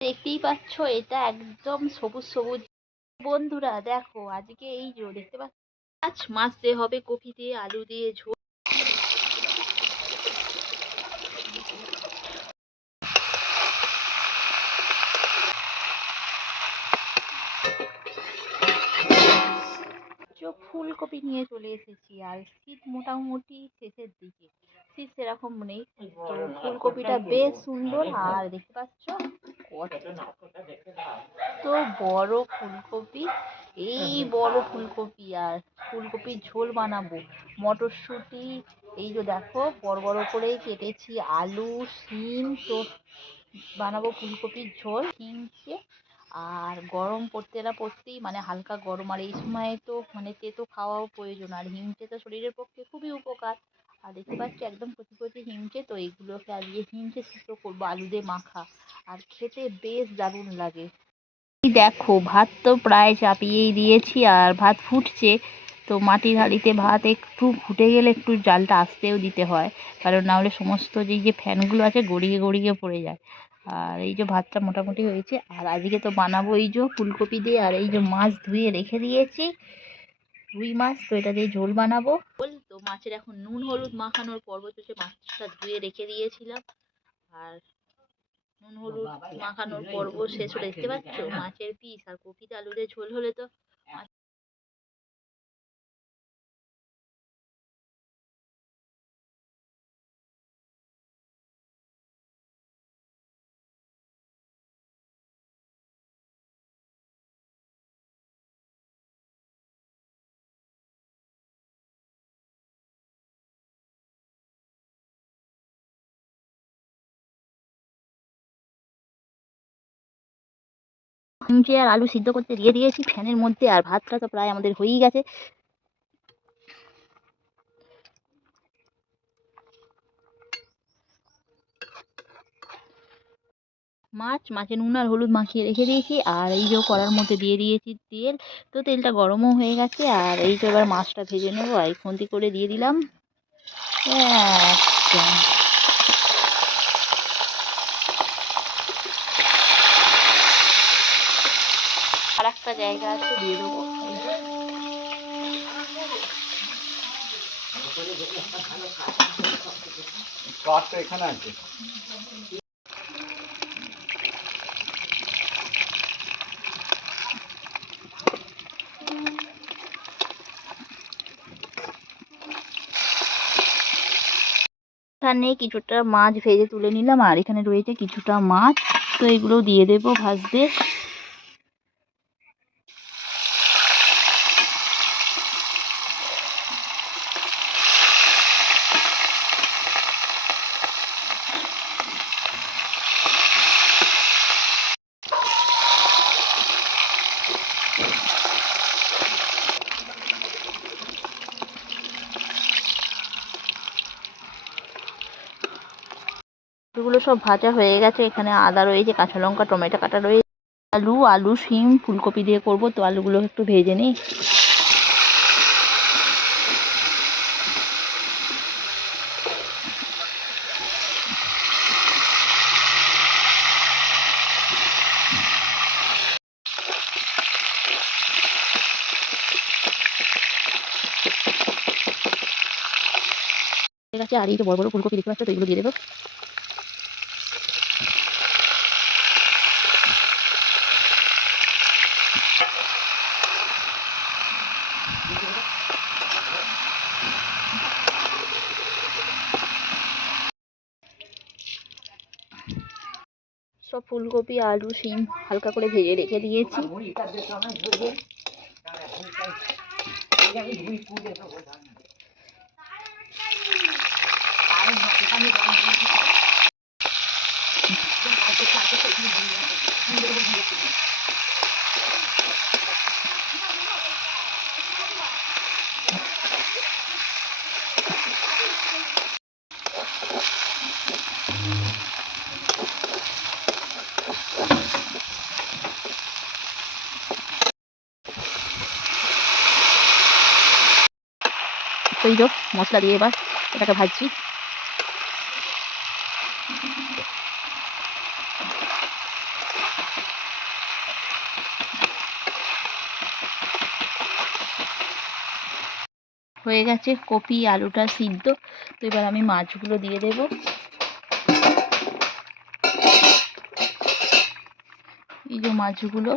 দেখতেই পাচ্ছ এটা একদম সবুজ সবুজ। বন্ধুরা দেখো আজকে এই যে দেখতে পাচ্ছ মাছ দিয়ে হবে, কপি দিয়ে আলু দিয়ে ঝোল। ফুলকপি নিয়ে চলে এসেছি, আর শীত মোটামুটি শেষের দিকে, শীত সেরকম নেই, তো ফুলকপিটা বেশ সুন্দর। আর দেখতে পাচ্ছ কত বড় ফুলকপি, এই বড় ফুলকপি। আর ফুলকপির ঝোল বানাবো, মটরশুঁটি এই যে দেখো বড় বড় করে কেটেছি, আলু শিম, তো বানাবো ফুলকপির ঝোল হিংচে। আর গরম পড়তে না পড়তেই মানে হালকা গরম, আর এই সময় তো মানে তেতো খাওয়াও প্রয়োজন, আর হিংচে তো শরীরের পক্ষে খুবই উপকার। আর দেখতে পাচ্ছি একদম কচি কচি হিংচে, তো এইগুলোকে আজকে হিংচে সিদ্ধ করবো আলু দিয়ে মাখা, আর খেতে বেশ দারুণ লাগে। দেখো ভাত তো প্রায় চাপিয়েই দিয়েছি, আর ভাত ফুটছে। তো মাটির হাঁড়িতে ভাত একটু ফুটে গেলে একটু জালটা আস্তেও দিতে হয়, কারণ না হলে সমস্ত যে ফ্যানগুলো আছে গড়িয়ে গড়িয়ে পড়ে যায়। আর এই যে ভাতটা মোটামুটি হয়েছে, আর আজকে তো বানাবো এই যে ফুলকপি দিয়ে, আর এই যে মাছ ধুয়ে রেখে দিয়েছি, রুই মাছ, তো এটা দিয়ে ঝোল বানাবো। তো মাছের এখন নুন হলুদ মাখানোর পর্ব চলছে, মাছটা ধুয়ে রেখে দিয়েছিলাম, আর নুন হলুদ মাখানোর পর্ব শেষ হলে দেখতে পাচ্ছ মাছের পিস আর কপিতে আলু দিয়ে ঝোল হলে তো হিমচে আর আলু সিদ্ধ করতে দিয়ে দিয়েছি ফ্যানের মধ্যে, আর ভাতটা তো প্রায় আমাদের হয়েই গেছে। মাছে নুন আর হলুদ মাখিয়ে রেখে দিয়েছি, আর এই যে কড়ার মধ্যে দিয়ে দিয়েছি তেল, তো তেলটা গরমও হয়ে গেছে। আর এই তো এবার মাছটা ভেজে নেবো, আর খুন্তি করে দিয়ে দিলাম একদম। আর একটা জায়গা আছে দিয়ে দেবো, এখানে আছে। এখানে কিছুটা মাছ ভেজে তুলে নিলাম, আর এখানে রয়েছে কিছুটা মাছ, তো এগুলো দিয়ে দেবো ভাজতে। এগুলো সব ভাজা হয়ে গেছে, এখানে আদা রয়েছে, কাঁচা লঙ্কা, টমেটো কাটা রয়েছে, আলু শিম ফুলকপি দিয়ে করব, তো আলুগুলো একটু ভেজে নিই। ঠিক আছে, আর এই যে বড় বড় ফুলকপি দেখতে পাচ্ছ, তো এগুলো দিয়ে দেবো। সব ফুলকপি আলু শিম হালকা করে ভেজে রেখে দিয়েছি। তো এই যে মশলা দিয়ে এবার এটাকে ভাজছি। হয়ে গেছে কপি আলুটা সিদ্ধ। তো এবার আমি মাছগুলো দিয়ে দেব। এই যে মাছগুলো